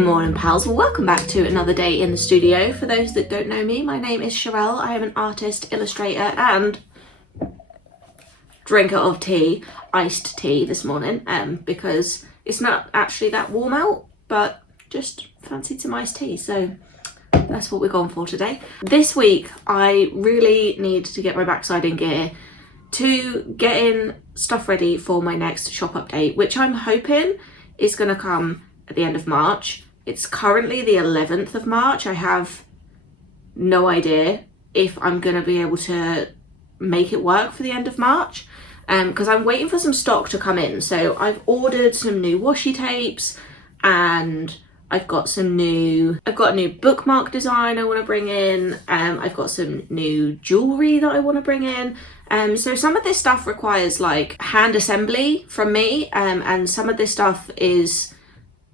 Morning pals, welcome back to another day in the studio. For those that don't know me, my name is Sharelle. I am an artist, illustrator and drinker of tea, iced tea this morning, because it's not actually that warm out, but just fancied some iced tea, so that's what we're going for today. This week I really need to get my backside in gear to getting stuff ready for my next shop update, which I'm hoping is going to come at the end of March. It's currently the 11th of March. I have no idea if I'm going to be able to make it work for the end of March, because I'm waiting for some stock to come in. So I've ordered some new washi tapes, and I've got a new bookmark design I want to bring in. I've got some new jewelry that I want to bring in. So some of this stuff requires like hand assembly from me, and some of this stuff is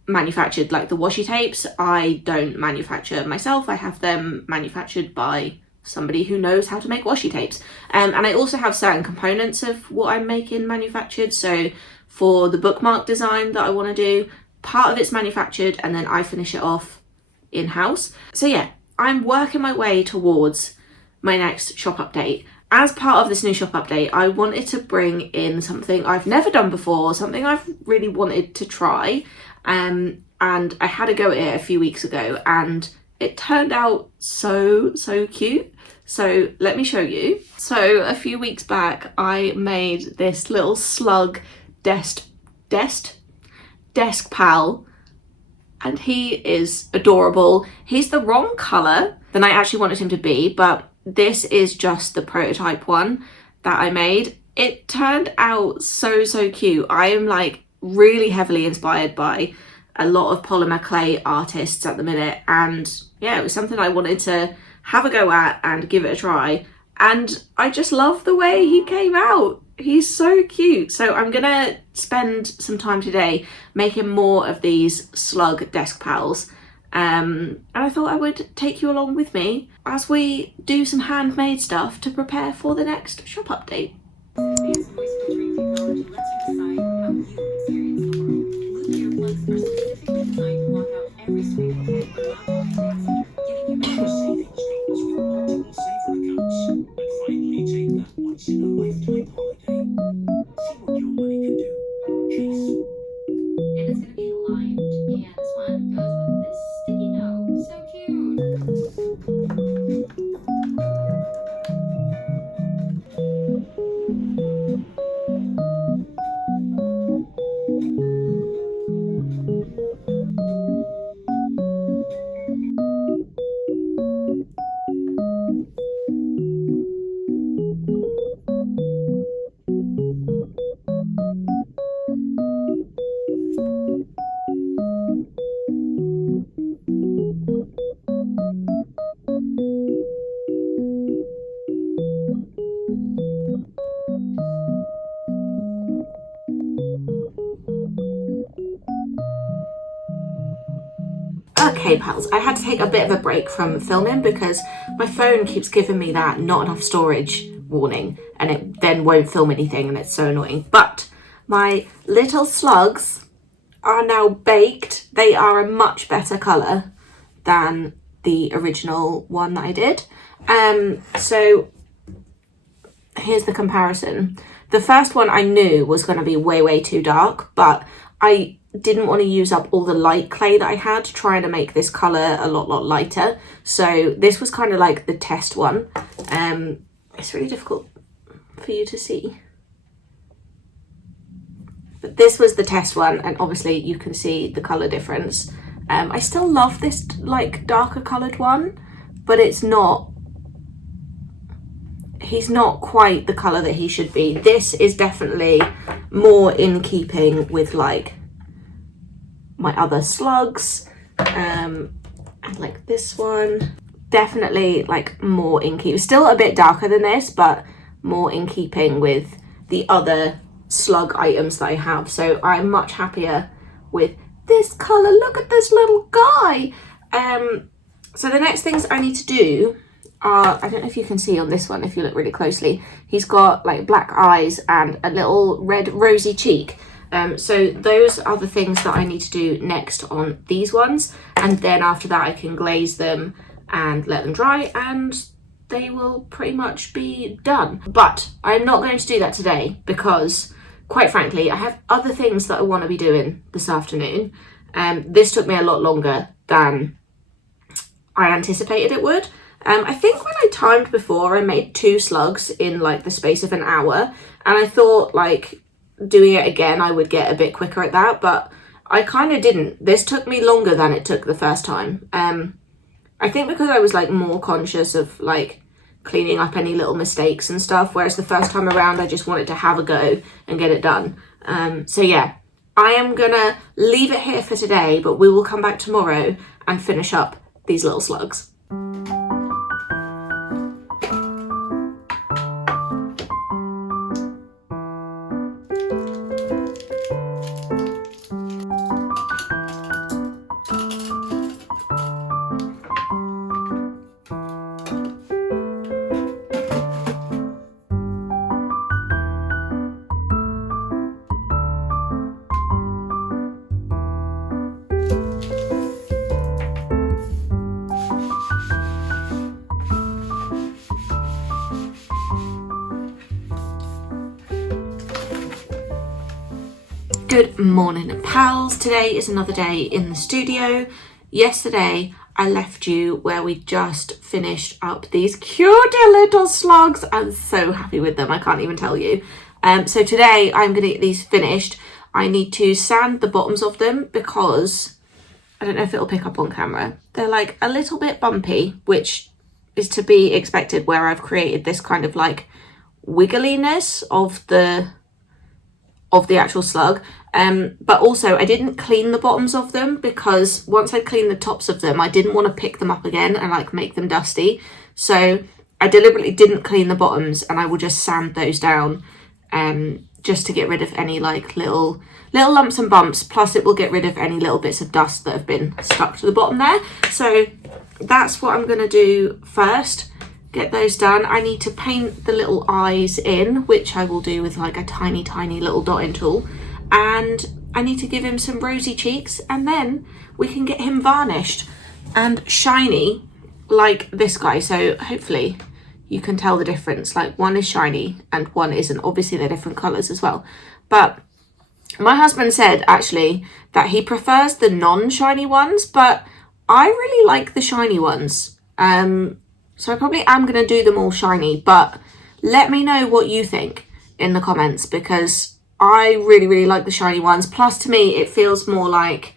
manufactured, like the washi tapes I don't manufacture myself. I have them manufactured by somebody who knows how to make washi tapes. And I also have certain components of what I'm making manufactured. So for the bookmark design that I want to do, part of it's manufactured and then I finish it off in-house. So yeah, I'm working my way towards my next shop update. As part of this new shop update, I wanted to bring in something I've never done before, something I've really wanted to try. And I had a go at it a few weeks ago and it turned out so cute. So let me show you. So a few weeks back, I made this little slug desk pal, and he is adorable. He's the wrong colour than I actually wanted him to be, but this is just the prototype one that I made. It turned out so cute. I am like really heavily inspired by a lot of polymer clay artists at the minute, and yeah, it was something I wanted to have a go at and give it a try, and I just love the way he came out. He's so cute. So I'm gonna spend some time today making more of these slug desk pals, and I thought I would take you along with me as we do some handmade stuff to prepare for the next shop update. Okay pals, I had to take a bit of a break from filming because my phone keeps giving me that not enough storage warning, and it then won't film anything, and it's so annoying. But my little slugs are now baked. They are a much better colour than the original one that I did. So here's the comparison. The first one I knew was going to be way too dark, but I didn't want to use up all the light clay that I had, trying to make this colour a lot lighter. So this was kind of like the test one. It's really difficult for you to see, but this was the test one, and obviously you can see the colour difference. I still love this like darker coloured one, but it's not, he's not quite the colour that he should be. This is definitely more in keeping with like my other slugs, and like this one, definitely like more in keeping, still a bit darker than this, but more in keeping with the other slug items that I have. So I'm much happier with this colour. Look at this little guy. So the next things I need to do are, I don't know if you can see on this one if you look really closely, he's got like black eyes and a little red rosy cheek. So those are the things that I need to do next on these ones, and then after that I can glaze them and let them dry, and they will pretty much be done. But I'm not going to do that today because, quite frankly, I have other things that I want to be doing this afternoon. This took me a lot longer than I anticipated it would. I think when I timed before, I made 2 slugs in like the space of an hour, and I thought like doing it again I would get a bit quicker at that, but I kind of didn't. This took me longer than it took the first time. I think because I was like more conscious of like cleaning up any little mistakes and stuff, whereas the first time around I just wanted to have a go and get it done. So yeah, I am gonna leave it here for today, but we will come back tomorrow and finish up these little slugs. Good morning, pals. Today is another day in the studio. Yesterday I left you where we just finished up these cute little slugs. I'm so happy with them, I can't even tell you. So today I'm going to get these finished. I need to sand the bottoms of them because I don't know if it'll pick up on camera. They're like a little bit bumpy, which is to be expected where I've created this kind of like wiggliness of the actual slug. But also I didn't clean the bottoms of them because once I cleaned the tops of them I didn't want to pick them up again and like make them dusty, so I deliberately didn't clean the bottoms, and I will just sand those down just to get rid of any like little lumps and bumps, plus it will get rid of any little bits of dust that have been stuck to the bottom there. So that's what I'm going to do first. Get those done. I need to paint the little eyes in, which I will do with like a tiny little dotting tool, and I need to give him some rosy cheeks, and then we can get him varnished and shiny like this guy. So hopefully you can tell the difference, like one is shiny and one isn't. Obviously they're different colors as well, but my husband said actually that he prefers the non-shiny ones, but I really like the shiny ones. So I probably am going to do them all shiny, but let me know what you think in the comments because I really like the shiny ones. Plus to me, it feels more like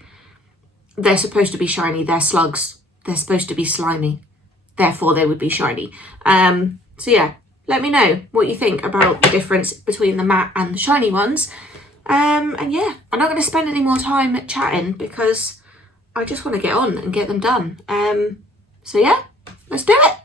they're supposed to be shiny. They're slugs. They're supposed to be slimy. Therefore, they would be shiny. So yeah, let me know what you think about the difference between the matte and the shiny ones. And yeah, I'm not going to spend any more time chatting because I just want to get on and get them done. So yeah, let's do it.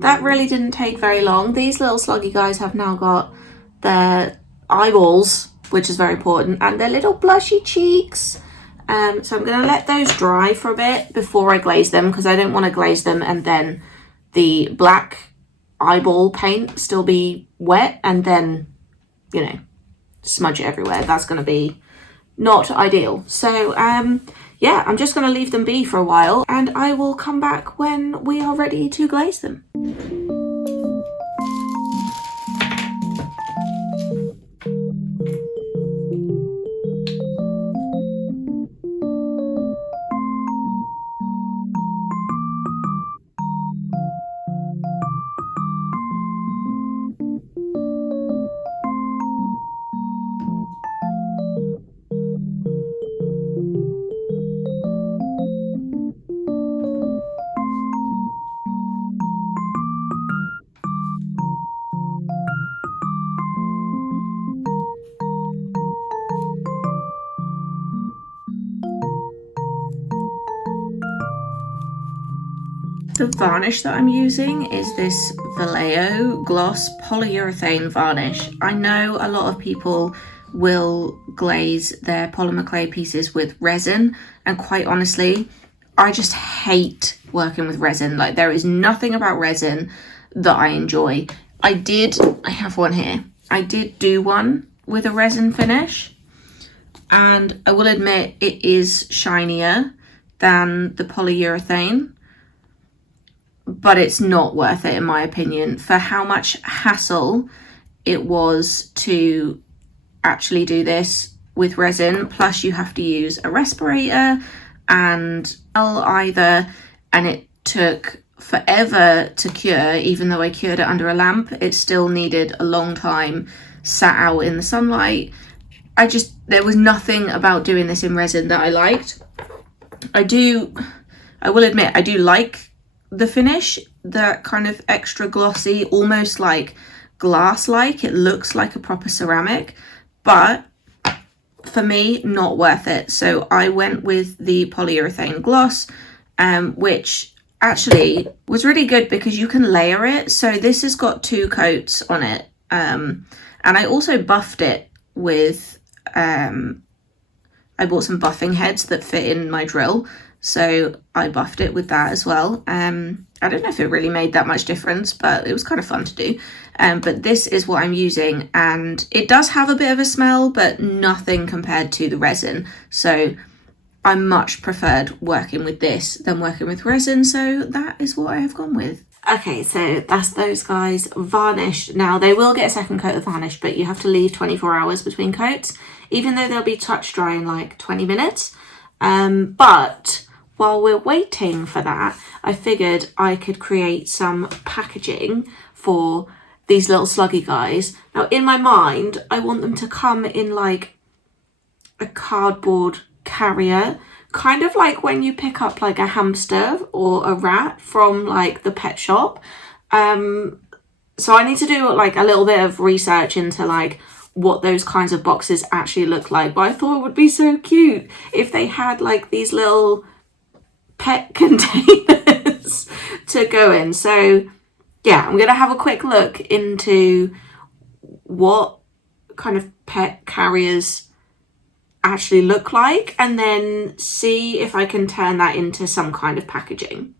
That really didn't take very long. These little sluggy guys have now got their eyeballs, which is very important, and their little blushy cheeks. So I'm going to let those dry for a bit before I glaze them, because I don't want to glaze them and then the black eyeball paint still be wet and then, you know, smudge it everywhere. That's going to be not ideal. So yeah, I'm just going to leave them be for a while, and I will come back when we are ready to glaze them. The varnish that I'm using is this Vallejo Gloss Polyurethane Varnish. I know a lot of people will glaze their polymer clay pieces with resin, and quite honestly, I just hate working with resin. Like, there is nothing about resin that I enjoy. I have one here. I did do one with a resin finish, and I will admit it is shinier than the polyurethane, but it's not worth it in my opinion for how much hassle it was to actually do this with resin. Plus you have to use a respirator and either, and it took forever to cure. Even though I cured it under a lamp, it still needed a long time sat out in the sunlight. There was nothing about doing this in resin that I liked. I will admit I do like the finish, that kind of extra glossy, almost like glass-like. It looks like a proper ceramic, but for me, not worth it. So I went with the polyurethane gloss, which actually was really good because you can layer it. So this has got 2 coats on it, and I also buffed it with I bought some buffing heads that fit in my drill, so I buffed it with that as well. I don't know if it really made that much difference, but it was kind of fun to do. But this is what I'm using, and it does have a bit of a smell, but nothing compared to the resin. So I much preferred working with this than working with resin, so that is what I have gone with. Okay, so that's those guys varnished. Now they will get a second coat of varnish, but you have to leave 24 hours between coats, even though they'll be touch dry in like 20 minutes. But while we're waiting for that, I figured I could create some packaging for these little sluggy guys. Now in my mind, I want them to come in like a cardboard carrier, kind of like when you pick up like a hamster or a rat from like the pet shop. So I need to do like a little bit of research into like what those kinds of boxes actually look like, but I thought it would be so cute if they had like these little pet containers to go in. So yeah, I'm gonna have a quick look into what kind of pet carriers actually look like, and then see if I can turn that into some kind of packaging.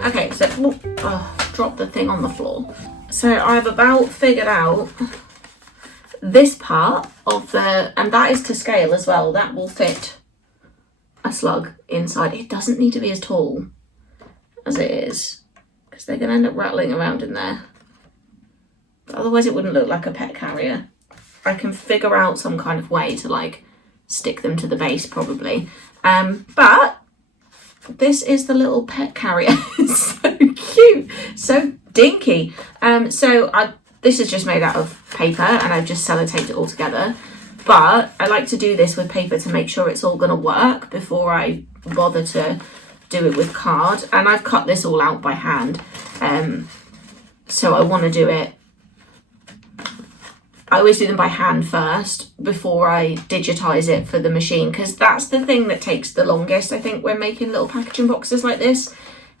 Okay, so drop the thing on the floor. So I've about figured out this part of the, and that is to scale as well. That will fit a slug inside. It doesn't need to be as tall as it is, because they're going to end up rattling around in there. But otherwise it wouldn't look like a pet carrier. I can figure out some kind of way to like stick them to the base probably. But this is the little pet carrier. It's so cute, so dinky. This is just made out of paper, and I've just sellotaped it all together. But I like to do this with paper to make sure it's all going to work before I bother to do it with card, and I've cut this all out by hand, so I want to do it. I always do them by hand first before I digitize it for the machine, because that's the thing that takes the longest, I think, when making little packaging boxes like this,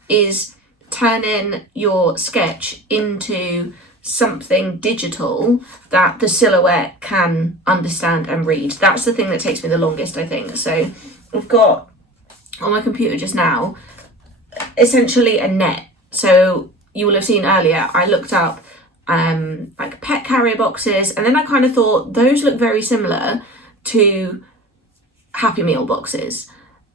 is turning your sketch into something digital that the silhouette can understand and read. That's the thing that takes me the longest, I think. So I've got on my computer just now essentially a net. So you will have seen earlier I looked up like pet carrier boxes, and then I kind of thought those look very similar to Happy Meal boxes.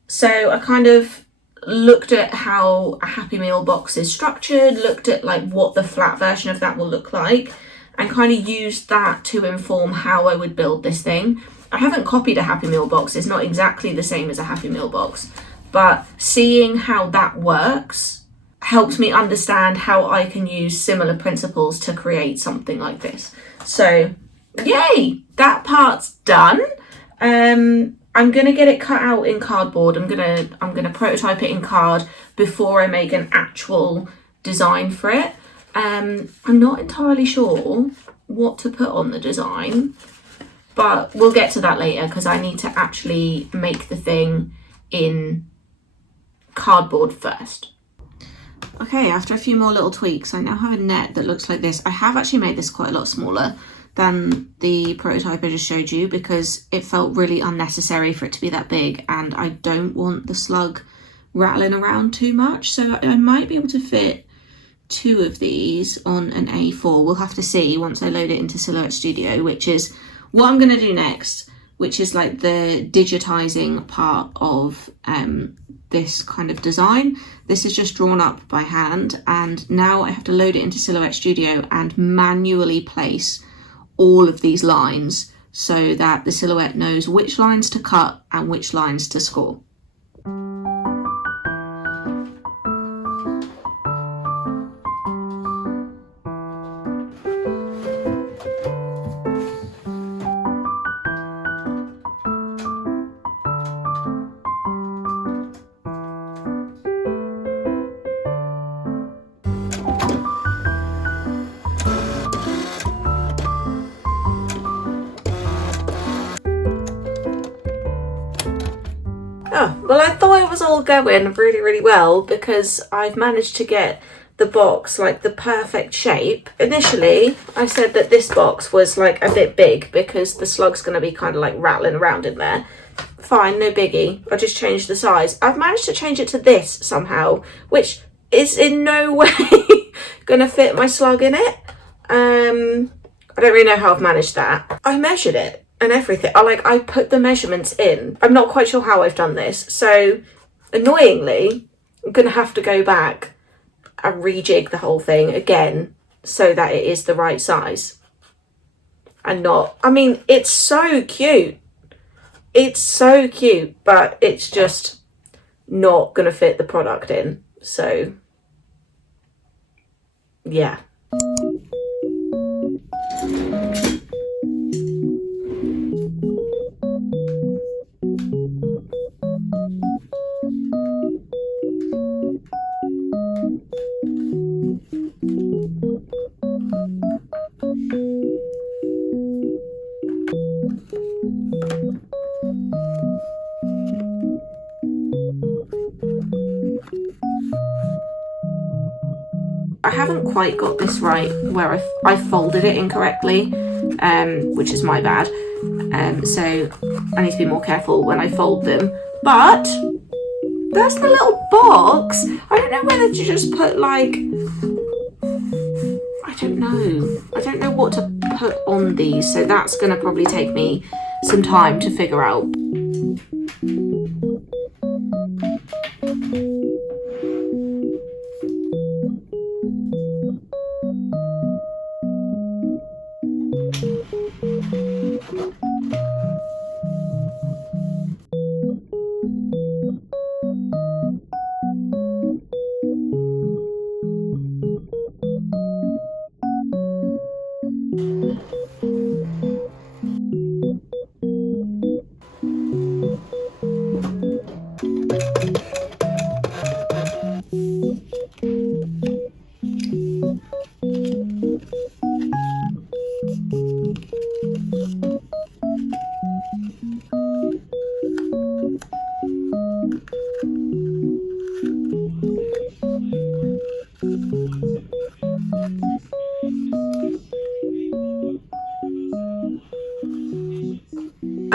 So I kind of looked at how a Happy Meal box is structured, looked at like what the flat version of that will look like, and kind of used that to inform how I would build this thing. I haven't copied a Happy Meal box, it's not exactly the same as a Happy Meal box, but seeing how that works helps me understand how I can use similar principles to create something like this. So yay, that part's done. I'm gonna get it cut out in cardboard. I'm gonna prototype it in card before I make an actual design for it. I'm not entirely sure what to put on the design, but we'll get to that later because I need to actually make the thing in cardboard first. Okay, after a few more little tweaks, I now have a net that looks like this. I have actually made this quite a lot smaller than the prototype I just showed you because it felt really unnecessary for it to be that big, and I don't want the slug rattling around too much. So I might be able to fit 2 of these on an A4. We'll have to see once I load it into Silhouette Studio, which is what I'm going to do next, which is like the digitizing part of this kind of design. This is just drawn up by hand, and now I have to load it into Silhouette Studio and manually place all of these lines so that the Silhouette knows which lines to cut and which lines to score. Oh, well, I thought it was all going really, really well because I've managed to get the box like the perfect shape. Initially, I said that this box was like a bit big because the slug's going to be kind of like rattling around in there. Fine, no biggie. I just changed the size. I've managed to change it to this somehow, which is in no way going to fit my slug in it. I don't really know how I've managed that. I measured it and everything. I put the measurements in. I'm not quite sure how I've done this. So annoyingly, I'm going to have to go back and rejig the whole thing again so that it is the right size. And not, I mean, it's so cute. It's so cute, but it's just not going to fit the product in. So yeah. I haven't quite got this right where I folded it incorrectly, which is my bad. So I need to be more careful when I fold them. But that's the little box. I don't know whether to just put like, I don't know what to put on these. So that's going to probably take me some time to figure out.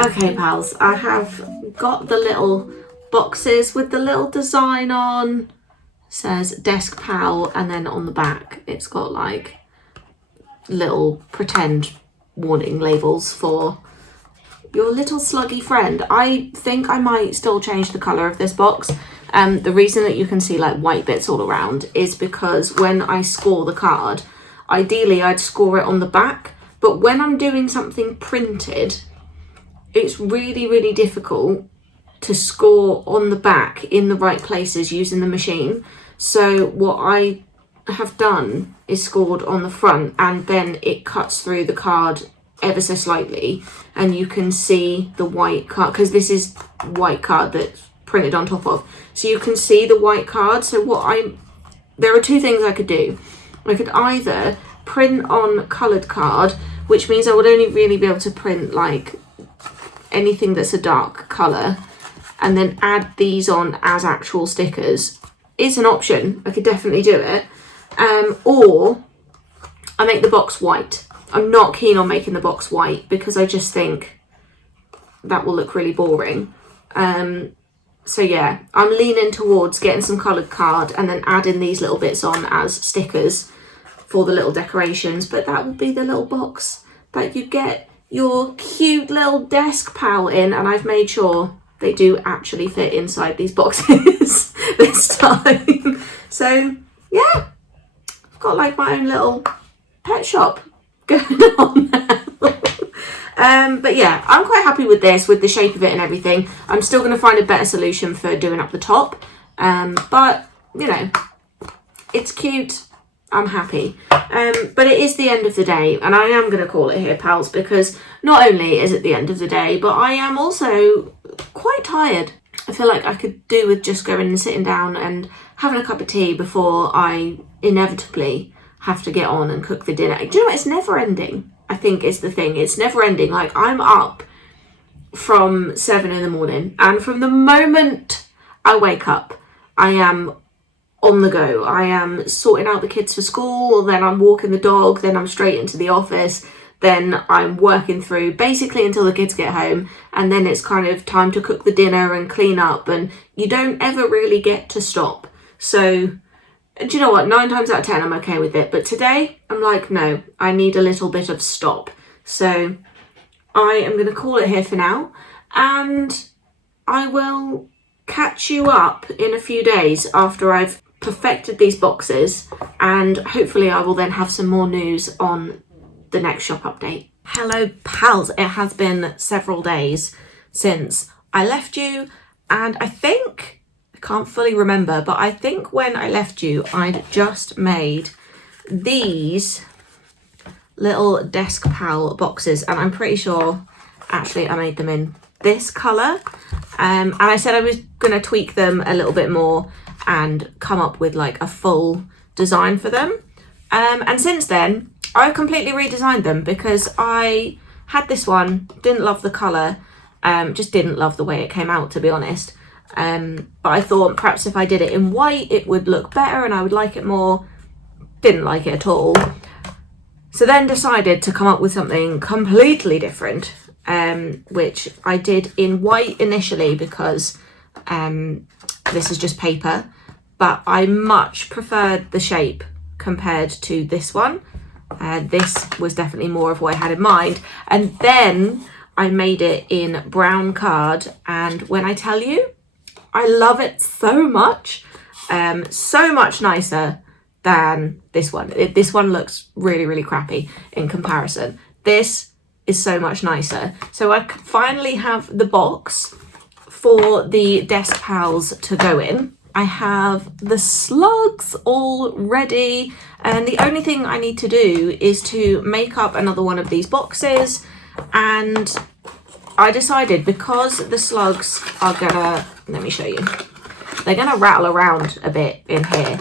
Okay pals, I have got the little boxes with the little design on. It says Desk Pal, and then on the back it's got like little pretend warning labels for your little sluggy friend. I think I might still change the colour of this box. The reason that you can see like white bits all around is because when I score the card, ideally I'd score it on the back, but when I'm doing something printed, it's really difficult to score on the back in the right places using the machine. So what I have done is scored on the front, and then it cuts through the card ever so slightly, and you can see the white card, because this is white card that's printed on top of, so you can see the white card. So there are two things I could do. I could either print on coloured card, which means I would only really be able to print like anything that's a dark colour, and then add these on as actual stickers. Is an option, I could definitely do it. Or I make the box white. I'm not keen on making the box white because I just think that will look really boring. So yeah, I'm leaning towards getting some coloured card and then adding these little bits on as stickers for the little decorations. But that will be the little box that you get your cute little desk pal in, and I've made sure they do actually fit inside these boxes this time. So yeah, I've got like my own little pet shop going on now. But yeah, I'm quite happy with this, with the shape of it and everything. I'm still going to find a better solution for doing up the top, but you know, it's cute. I'm happy. But it is the end of the day, and I am going to call it here, pals, because not only is it the end of the day, but I am also quite tired. I feel like I could do with just going and sitting down and having a cup of tea before I inevitably have to get on and cook the dinner. Do you know what? It's never ending, I think, is the thing. It's never ending. Like, I'm up from 7 in the morning, and from the moment I wake up, I am on the go. I am sorting out the kids for school, then I'm walking the dog, then I'm straight into the office, then I'm working through basically until the kids get home, and then it's kind of time to cook the dinner and clean up, and you don't ever really get to stop. So, do you know what? 9 times out of 10 I'm okay with it, but today I'm like, no, I need a little bit of stop. So I am going to call it here for now, and I will catch you up in a few days after I've perfected these boxes, and hopefully I will then have some more news on the next shop update. Hello pals, it has been several days since I left you, and I can't fully remember, but I think when I left you I'd just made these little desk pal boxes, and I'm pretty sure actually I made them in this colour, and I said I was going to tweak them a little bit more and come up with like a full design for them, and since then I've completely redesigned them because I had this one, didn't love the colour, just didn't love the way it came out, to be honest, but I thought perhaps if I did it in white it would look better and I would like it more. Didn't like it at all, so then decided to come up with something completely different, which I did in white initially because this is just paper, but I much preferred the shape compared to this one. This was definitely more of what I had in mind, and then I made it in brown card, and when I tell you, I love it so much nicer than this one. This one looks really crappy in comparison. This is so much nicer. So I finally have the box for the desk pals to go in. I have the slugs all ready, and the only thing I need to do is to make up another one of these boxes. And I decided, because the slugs are gonna, let me show you, they're gonna rattle around a bit in here,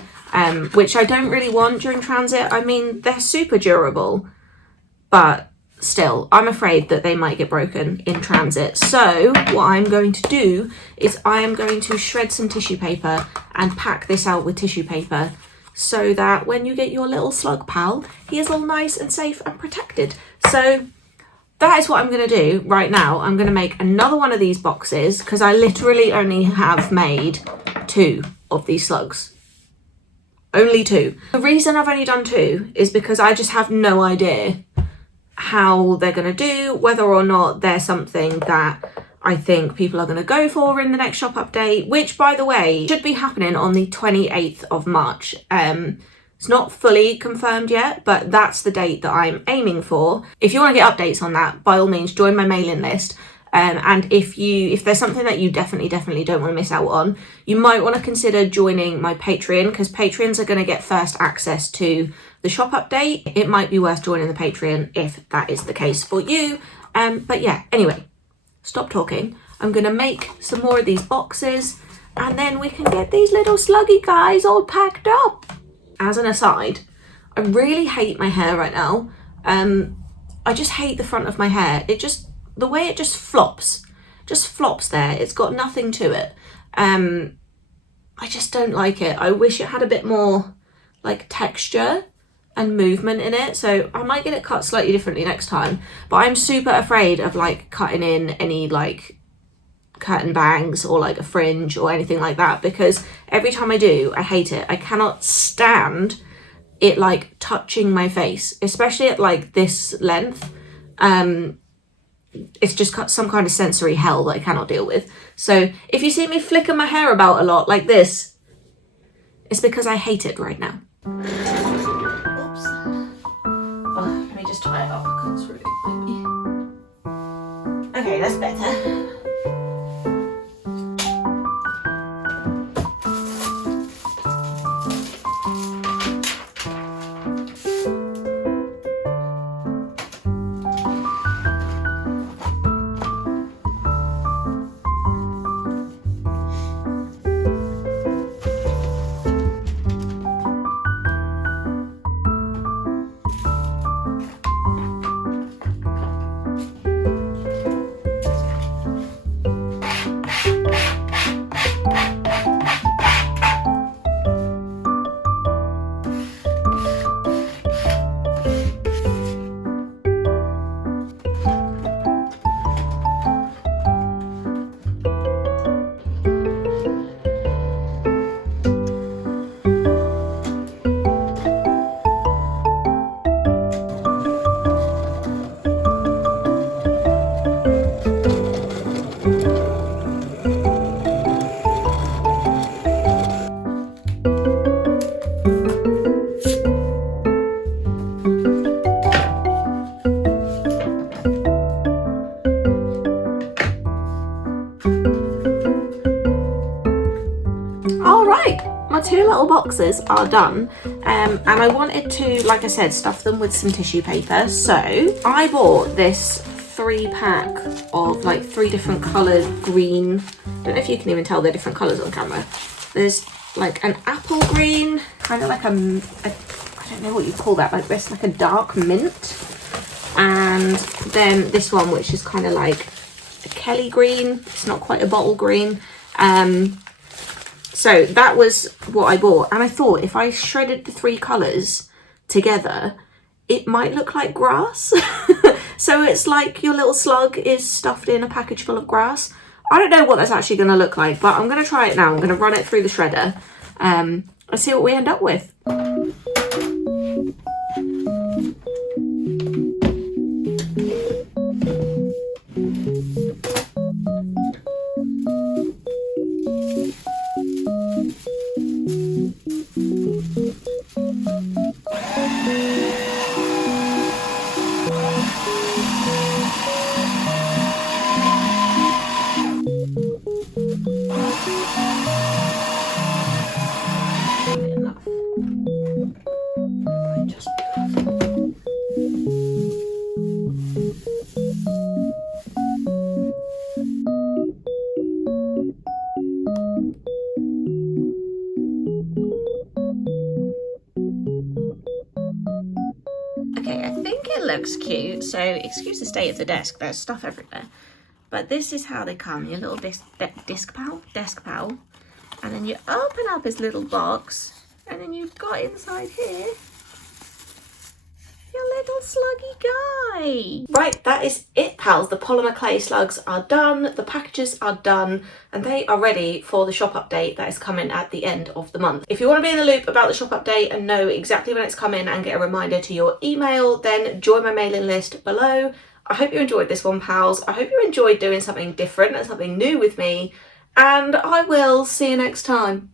which I don't really want during transit. I mean, they're super durable, but still, I'm afraid that they might get broken in transit. So what I'm going to do is I am going to shred some tissue paper and pack this out with tissue paper so that when you get your little slug pal, he is all nice and safe and protected. So that is what I'm going to do right now. I'm going to make another one of these boxes because I literally only have made 2 of these slugs. Only 2. The reason I've only done 2 is because I just have no idea how they're going to do, whether or not they're something that I think people are going to go for in the next shop update, which, by the way, should be happening on the 28th of March. It's not fully confirmed yet, but that's the date that I'm aiming for. If you want to get updates on that, by all means, join my mailing list. And if there's something that you definitely don't want to miss out on, you might want to consider joining my Patreon, because Patreons are going to get first access to the shop update. It might be worth joining the Patreon if that is the case for you. But yeah, anyway, stop talking. I'm going to make some more of these boxes and then we can get these little sluggy guys all packed up. As an aside, I really hate my hair right now. I just hate the front of my hair. The way it just flops there. It's got nothing to it. I just don't like it. I wish it had a bit more like texture and movement in it. So I might get it cut slightly differently next time. But I'm super afraid of like cutting in any like curtain bangs or like a fringe or anything like that, because every time I do, I hate it. I cannot stand it like touching my face, especially at like this length. It's just got some kind of sensory hell that I cannot deal with. So if you see me flicker my hair about a lot like this, it's because I hate it right now. Oops. Oh, let me just tie it up because it's really baby. Okay, that's better. My 2 little boxes are done, and I wanted to, like I said, stuff them with some tissue paper. So I bought this 3-pack of like 3 different coloured green. I don't know if you can even tell they're different colours on camera. There's like an apple green, kind of like a I don't know what you call that, like this, like a dark mint, and then this one which is kind of like a Kelly green. It's not quite a bottle green. So that was what I bought, and I thought if I shredded the 3 colours together, it might look like grass. So it's like your little slug is stuffed in a package full of grass. I don't know what that's actually going to look like, but I'm going to try it now. I'm going to run it through the shredder and see what we end up with. Looks cute, so excuse the state of the desk, there's stuff everywhere, but this is how they come, your little desk pal, and then you open up his little box, and then you've got inside here your little sluggy guy. Right, that is it, pals. The polymer clay slugs are done, the packages are done, and they are ready for the shop update that is coming at the end of the month. If you want to be in the loop about the shop update and know exactly when it's coming and get a reminder to your email, then join my mailing list below. I hope you enjoyed this one, pals. I hope you enjoyed doing something different and something new with me, and I will see you next time.